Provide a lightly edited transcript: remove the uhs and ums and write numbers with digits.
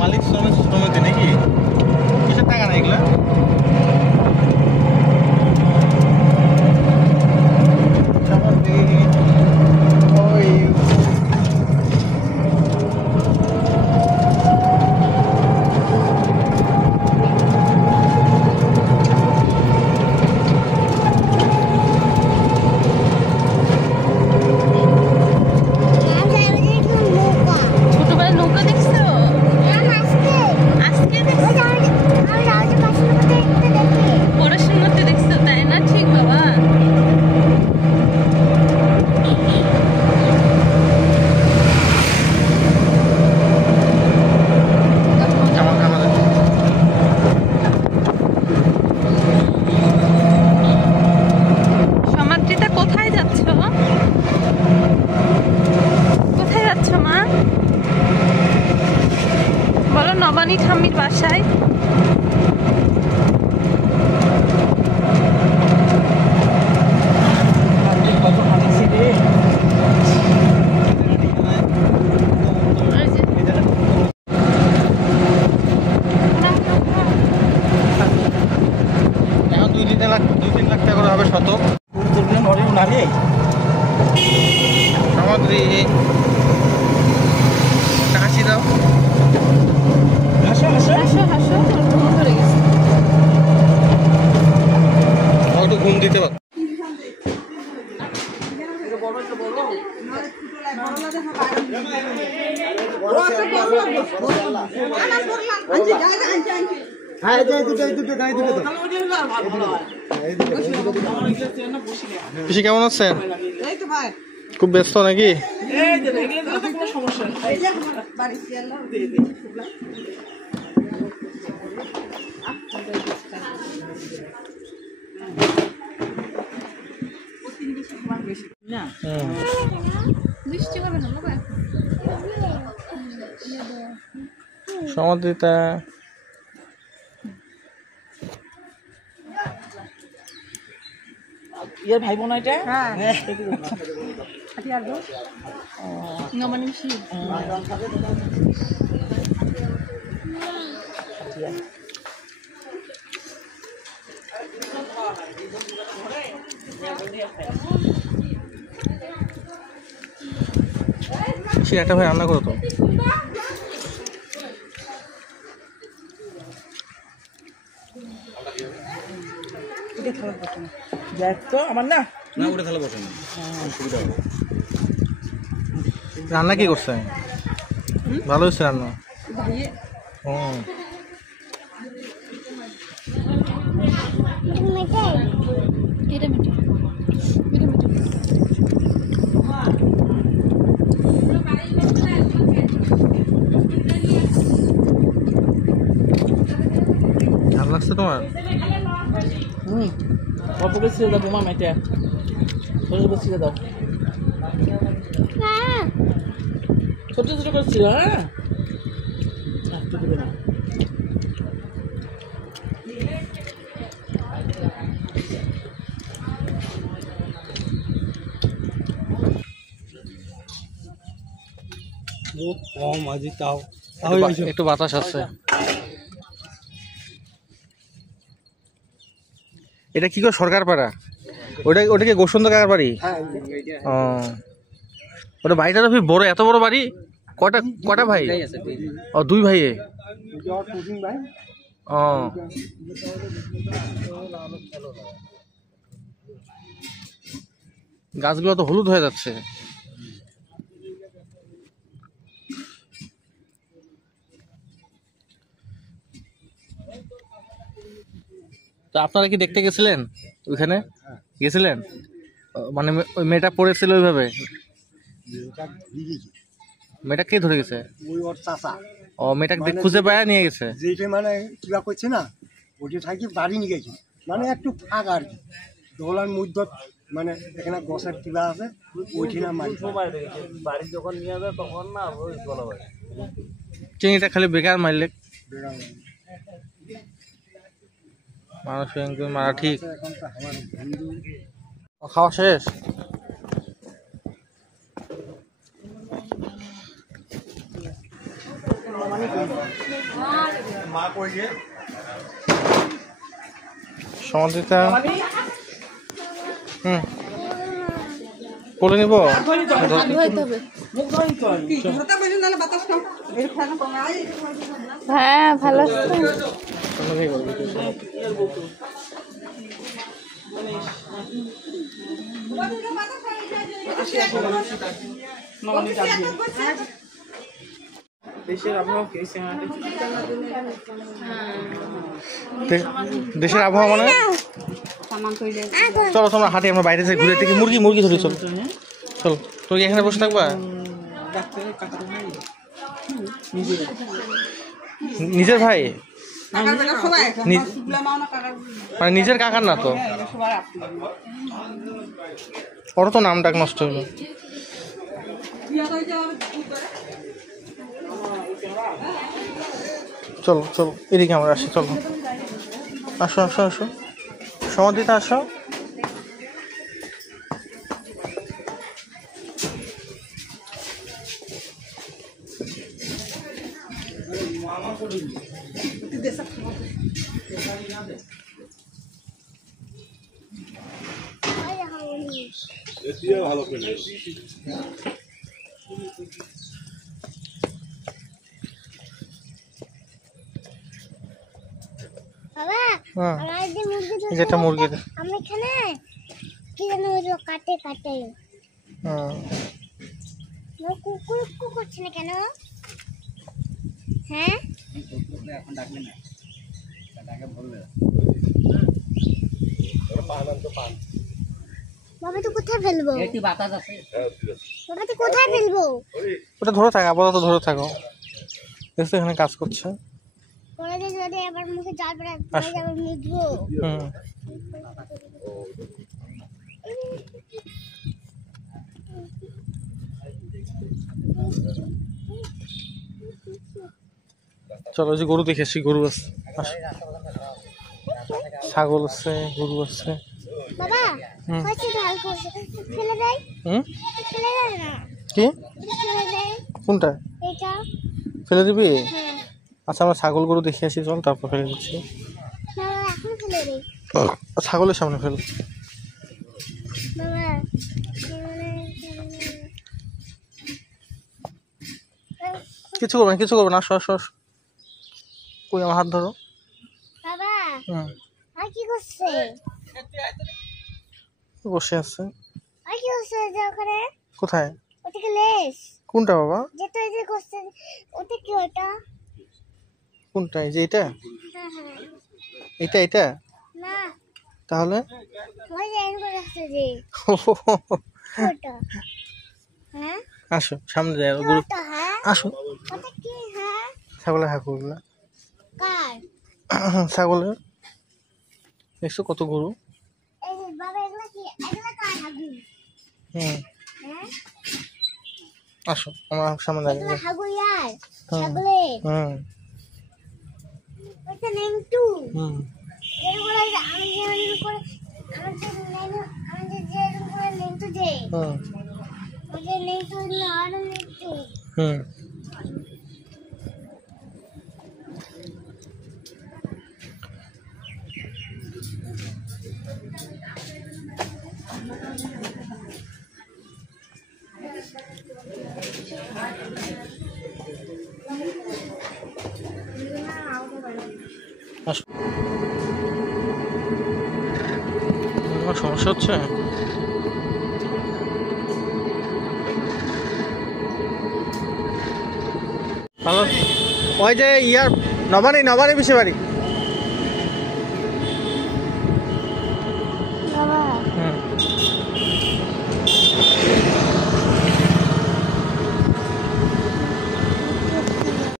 মালিক শ্রমিক সমিতি নাকি? কিসের টাকা না এগুলা? নবানী ঠাম্মির বাসায়। এখন 2-3 লাখ টাকা করে হবে শতক। সামগ্রী হাসি দাও, একটু ঘুম দিতে পার। পিসি কেমন আছেন? খুব ব্যস্ত নাকি? সমাধিটা ইয়ার ভাই বোন এটা একটা ভাই রান্না করো তো। আমার না রান্না কি করছে? ভালো হয়েছে রান্না। ও ভালো লাগছে তোমার? অল্প করে ছিঁড়ে দাও বোমা মেটে ছিঁড়ে দাও, ছোট ছোট করে ছিল। হ্যাঁ দেবে না কম আজি তাও একটু বাতাস আছে। এটা কি করে সরকার পাড়া? ওটা কি গোসন্ত কাকার বাড়ি? ও ওটা বাড়িটা তো বড়, এত বড় বাড়ি। কটা ভাই? ও 2 ভাইয়ে। ও গাছগুলো তো হলুদ হয়ে যাচ্ছে। তো আপনারা কি দেখতে গেছিলেন? ওইখানে গেছিলেন? মানে ওই মেয়েটা পড়েছিল ওইভাবে? মেয়েটা কে ধরে গেছে? ও মেয়েটাকে খুঁজে পায় নিয়ে গেছে। যেটা মানে কিবা করছে না, ওইটা থাকি বাড়ি নিয়ে গেছি, মানে একটু ফাঁকা আর কি, দোলার মধ্যে মানে এখানে গছের কিবা আছে, ওইখানে বাড়ি যখন নিয়ে যায় তখন না ওই গলা বাড়ি চিংড়িটা খালি বেকার মারলে মানুষ মারা ঠিক। খাওয়া শেষ? সমাধিতা কোলে নিব হ্যাঁ ভালো আছো? দেশের আবহাওয়া মানে চলো তোমরা হাঁটি, আমরা বাইরে যাই ঘুরে থেকে মুরগি মুরগি ধরি। চলো চলো, তুমি কি এখানে বসে থাকবা? নিজের ভাই মানে নিজের কাকার না তো? ওর তো নাম ডাক নষ্ট হলো। চলো চলো এদিকে আমরা আসি, চলো আসো আসো আসো, সমাধিতে আসো। যেটা মুরগি আমি এখানে কি জানো কাটে কাটে কুকুর করছে না কেন? হ্যাঁ বাবা তো কোথায় ফেলবো? বাবা তো কোথায় ফেলবো? ওটা ধরে থাকো, আপাতত ধরে থাকো। দেখছো এখানে কাজ করছে। পরে যদি আবার মুখে জাল পড়ে যাবে মিটবো। চলো যে গরু দেখে আসি, গরু আছে, ছাগল আছে, গরু আছে। বাবা হচ্ছে ঢাল করছে, ফেলে দেয়। ফেলে দেয় না কি? ফেলে দেয়। কোনটা এটা ফেলে দিবি? হ্যাঁ আচ্ছা আমরা ছাগল গরু দেখে আসি, চল তারপর ফেলে দিচ্ছি। বাবা এখন ফেলে দেয়। ছাগলের সামনে ফেল। বাবা কিছু করবে না, কিছু করবে না, আসো আসো আসো। কই আমার হাত ধরো। বাবা আর কি করছে? বসে আছে। আর কি করছে ওখানে? কোথায়? ওটা কি লেস? কোনটা বাবা? যেটা এই যে করছে ওটা কি? ওটা কোনটা? এই যে এটা? হ্যাঁ হ্যাঁ এটা এটা না তাহলে ওই যে এর করে আসছে যে ওটা। হ্যাঁ আসো সামনে যাই, গরু ওটা। হ্যাঁ আসো। ওটা কি? হ্যাঁ ছাগলের হাঁকুগুলা, কার? ছাগলের দেখছো কত গরু। এই যে বাবা এগুলা কি? এগুলা কার হাগু? হ্যাঁ আসো আমার সামনে দাঁড়িয়ে এগুলা হাগু ইয়ার হুম। ছাগলে ওটা নেংটু। এরকম আমি যেমন করে আমাদের যে এরকম করে নেংটু যে ওটা নেংটু না আর নেংটু। আসো। সমস্যা হচ্ছে? ভালো ওই যে ইয়ার নবানী নবানী পিসে বাড়ি।